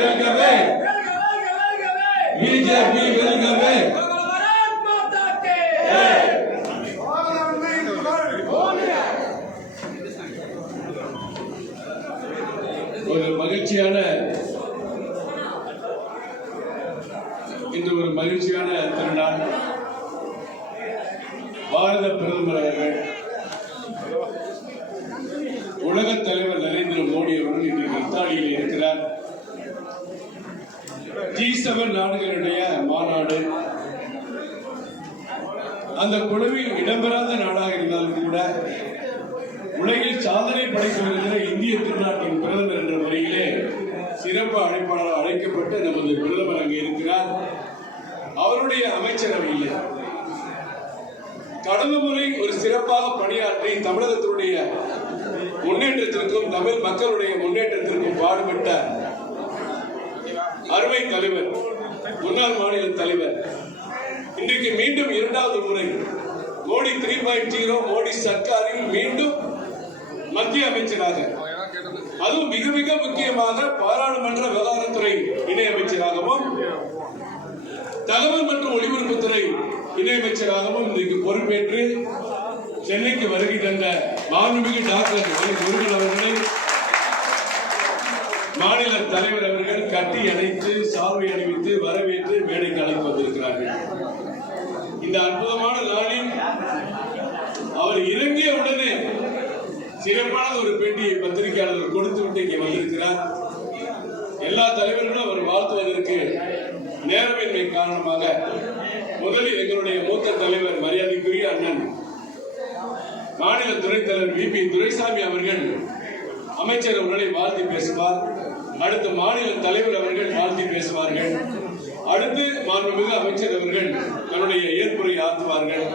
வெல்கவே, BJP வெல்கவே. ஒரு மகிழ்ச்சியான இன்று ஒரு மகிழ்ச்சியான திருநாள். பாரத பிரதமர் அவர்கள் உலகத் தலைவர் நரேந்திர மோடி அவர்கள் இன்றைக்கு இத்தாலியில் இருக்கிறார். G7 நாடுகளுடைய மாநாடு. அந்த குழுவில் இடம்பெறாத நாடாக இருந்தாலும் கூட உலகில் சாதனை படைக்க வருகிற இந்திய திருநாட்டின் பிரதமர் என்ற முறையிலே சிறப்பு அழைப்பாளர் அழைக்கப்பட்டு நமது பிரதமர் அங்கே இருக்கிறார். அவருடைய அமைச்சரவையில் கடந்த முறை ஒரு சிறப்பாக பணியாற்றி தமிழகத்தினுடைய முன்னேற்றத்திற்கும் தமிழ் மக்களுடைய முன்னேற்றத்திற்கும் பாடுபட்ட அருமை தலைவர், முன்னாள் மாநில தலைவர், இன்றைக்கு மீண்டும் இரண்டாவது முறை மோடி 3.0 மோடி சர்க்காரில் மீண்டும் மத்திய அமைச்சராக, அதுவும் மிக மிக முக்கியமாக பாராளுமன்ற விவகாரத்துறை இணை அமைச்சராகவும் தகவல் மற்றும் ஒலிபரப்புத்துறை இணையமைச்சராகவும் இன்றைக்கு பொறுப்பேற்று சென்னைக்கு வருகை தந்த மாண்புமிகு டாக்டர் முருகன் அவர்களை மாநில தலைவர் அவர்கள் கட்டி அணைத்து சால்வை அணிவித்து வரவேற்று மேடைக்கு அழைத்து வந்திருக்கிறார்கள். இந்த அற்புதமான நாளில் அவர் இறங்கிய உடனே சிறப்பான ஒரு பேட்டியை பத்திரிகையாளர்கள் கொடுத்து விட்டு இங்கே வந்திருக்கிறார். எல்லா தலைவர்களும் அவர் வாழ்த்துவதற்கு நேரமின்மை காரணமாக முதலில் எங்களுடைய மூத்த தலைவர் மரியாதைக்குரிய அண்ணன் மாநில துணைத் தலைவர் VP துரைசாமி அவர்கள் அமைச்சர் அவர்களை வாழ்த்தி பேசுவார். அடுத்து மாநில தலைவர் அவர்கள் வாழ்த்தி பேசுவார்கள். அடுத்து மாண்புமிகு அமைச்சர் அவர்கள் தன்னுடைய ஏற்புரை ஆற்றுவார்கள்.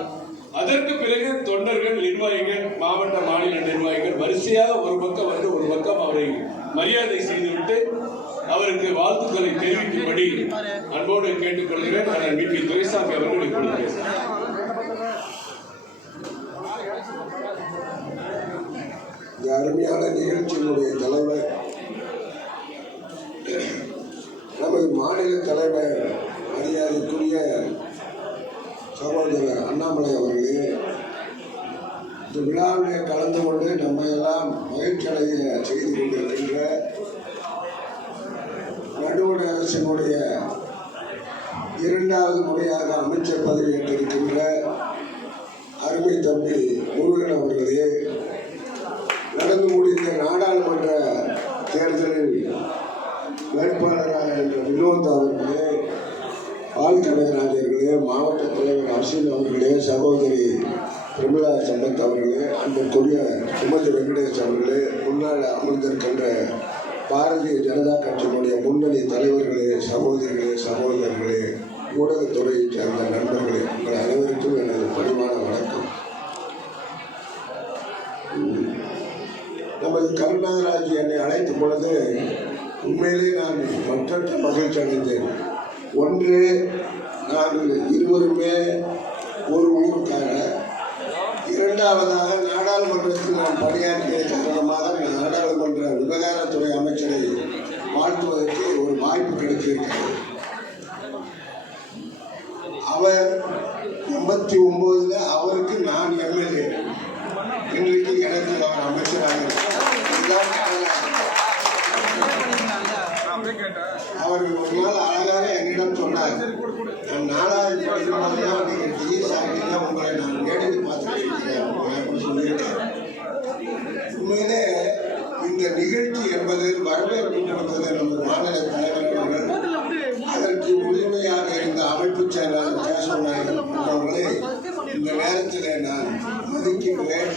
அதற்கு பிறகு தொண்டர்கள், நிர்வாகிகள், மாவட்ட மாநில நிர்வாகிகள் வரிசையாக ஒரு பக்கம் வந்து ஒரு பக்கம் அவரை மரியாதை செய்துவிட்டு அவருக்கு வாழ்த்துக்களை தெரிவிக்கும்படி அன்போடு கேட்டுக்கொள்கிறேன். அண்ணன் VP துரைசாமி அவர்கள் இப்பொழுது பேசுகிறார். இந்த அருமையான நிகழ்ச்சியினுடைய தலைவர், நமது மாநில தலைவர் மரியாதைக்குரிய சகோதரர் அண்ணாமலை அவர்களே, இந்த விழாவிலே கலந்து கொண்டு நம்ம எல்லாம் மகிழ்ச்சியடைய செய்து கொண்டிருக்கின்ற நடுவண் அரசினுடைய இரண்டாவது முறையாக அமைச்சர் பதவியேற்றிருக்கின்ற அருமை தம்பி முருகன் அவர்களே, நடந்து முடிந்த நாடாளுமன்ற தேர்தலில் வேட்பாளராக என்ற வினோத் அவர்களே, ஆழ்கலைராஜர்களே, மாவட்ட தலைவர் அசின் அவர்களே, சகோதரி பிரமிளா சம்பத் அவர்களே, அன்புக்குரிய சுமதி வெங்கடேஷ் அவர்களே, முன்னாள் அமர்ந்திருக்கின்ற பாரதிய ஜனதா கட்சியினுடைய முன்னணி தலைவர்களே, சகோதரிகளே, சகோதரர்களே, ஊடகத்துறையைச் சேர்ந்த நண்பர்களே, உங்கள் அனைவருக்கும் எனது பணிவான வணக்கம். நமது கருணாகராஜ் என்னை அழைத்த பொழுது உண்மையிலே நான் மற்றற்ற மகிழ்ச்சி அடைந்தேன். ஒன்று, நாங்கள் இருவருமே ஒரு ஊருக்காரர். இரண்டாவதாக நாடாளுமன்றத்தில் நான் பணியாற்றிய காரணமாக நாடாளுமன்ற விவகாரத்துறை அமைச்சரை வாழ்த்துவதற்கு ஒரு வாய்ப்பு கிடைத்திருக்கிறது. அவர் 89 அவருக்கு நான் MLA, இன்றைக்கு எனக்கு அவர் அமைச்சராக அவர் ஒரு நாள் அழகாக என்னிடம் சொன்னார், நான் 4வது படிக்கும்போதுதான் நீங்கள் டீ சாப்பிட்டீங்க, உங்களை நான் நேரில் பார்த்துருக்கேன் அப்படின்னு சொல்லியிருக்கேன். உண்மையிலே இந்த நிகழ்ச்சி என்பது வரவேற்பு கொடுத்தது நமது மாநில தலைவர்கள், அதற்கு உரிமையாக இருந்த அமைப்பு செயலாளர் கேசவநாயகன் அவர்களை இந்த நேரத்தில் நான் மதிக்கின்றேன்.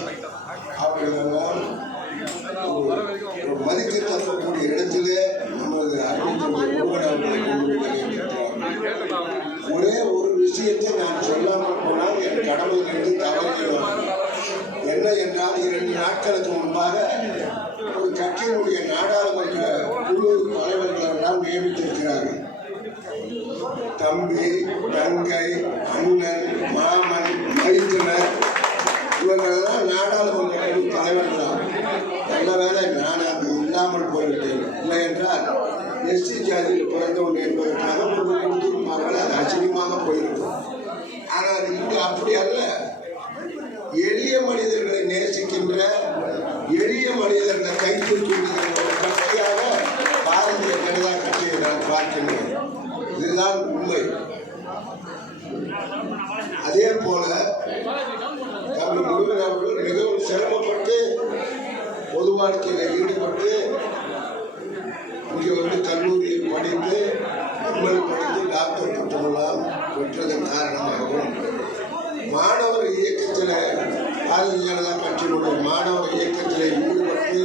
அவர்களெல்லாம் மதிக்க தரக்கூடிய இடத்திலே நமது அறிவித்தவர்களை ஒரே ஒரு விஷயத்தை நான் சொல்லாமல் போனால் என் கடமையிலிருந்து தவறுகிறோம். என்ன என்றால், 2 நாட்களுக்கு முன்பாக ஒரு கட்சியினுடைய நாடாளுமன்ற குழு தலைவர்களெல்லாம் நியமித்திருக்கிறார்கள். தம்பி, தங்கை, அண்ணன், மாமன், மைத்துனர், இவர்களெல்லாம் நாடாளுமன்ற குழு தலைவர்களாம். நல்ல வேலை நான் அங்கு இல்லாமல் போய்விட்டேன். இல்லை என்றால் எஸ்சி ஜாதியில் பிறந்தவன் என்பதற்காக ஒன்று கொடுத்திருப்பார்கள். அது அசிங்கமாக போயிருக்கும். ஆனால் இங்கு அப்படி அல்ல. எளிய மனிதர்களை நேசிக்கின்ற, எளிய மனிதர்களை கைத்தூக்கின்ற ஒரு கட்சியாக பாரதிய ஜனதா கட்சியை நான் பார்க்கின்றேன். இதுதான் உண்மை. அதே போல தமிழ் முருகன் அவர்கள் மிகவும் சிரமப்பட்டு பொது வாழ்க்கையில் ஈடுபட்டு இங்கே வந்து கல்லூரியில் படித்து எம்எல் படித்து டாக்டர் பட்டமெல்லாம் பெற்றதன் காரணமாகவும் மாணவர் இயக்கத்தில் பாரதிய ஜனதா கட்சியினுடைய மாணவர் இயக்கத்தில் ஈடுபட்டு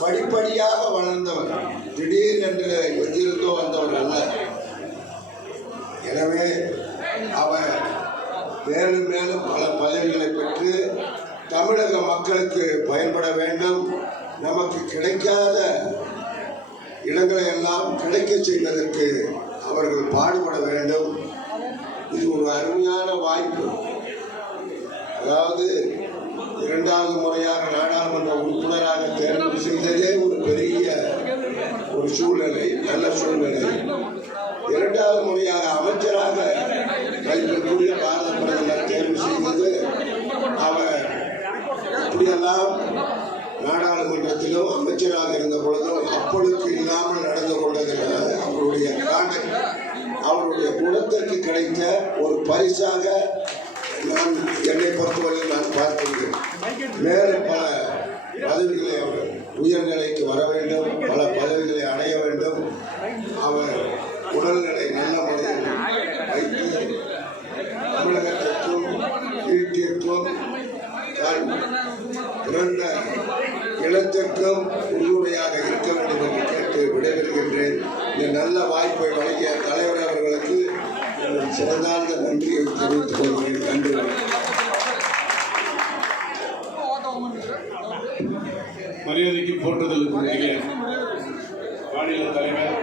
படிப்படியாக வளர்ந்தவர், திடீரென்று எங்கிருந்தோ வந்தவர் அல்ல. எனவே அவர் மேலும் மேலும் பல பதவிகளை பெற்று தமிழக மக்களுக்கு பயன்பட வேண்டும். நமக்கு கிடைக்காத இடங்களை எல்லாம் கிடைக்க செய்வதற்கு அவர்கள் பாடுபட வேண்டும். இது ஒரு அருமையான வாய்ப்பு. அதாவது இரண்டாவது முறையாக நாடாளுமன்ற உறுப்பினராக தேர்வு செய்ததே ஒரு பெரிய ஒரு சூழ்நிலை, நல்ல சூழ்நிலை. இரண்டாவது முறையாக அமைச்சராக கல்விக்குரிய பாரத பிரதமர் தேர்வு செய்தது. அவர் இப்படியெல்லாம் நாடாளுமன்றத்திலும் அமைச்சராக இருந்த பொழுதும் அப்பொழுது இல்லாமல் நடந்து கொண்டதினால் அவருடைய குணத்திற்கு கிடைத்த ஒரு பரிசாக நான் என்னை பொறுத்தவரையில் நான் பார்க்கின்றேன். மேலும் பல பதவிகளை அவர் உயர்நிலைக்கு வர வேண்டும், பல பதவிகளை அடைய வேண்டும். அவர் உடல்நிலை நல்ல முறையில் வைத்து தமிழகத்திற்கும் வீட்டிற்கும் பிறந்த இனத்திற்கும் உறுதுணையாக இருக்க வேண்டும் என்று கேட்டு விடைபெறுகின்றேன். இந்த நல்ல வாய்ப்பை வழங்கிய தலைவர் அவர்களுக்கு சிறந்தார்ந்த நன்றியை தெரிவித்துக் கொள்கிறேன். நன்றி. மரியாதைக்கு போற்றுதலுக்குரிய மாநில தலைவர்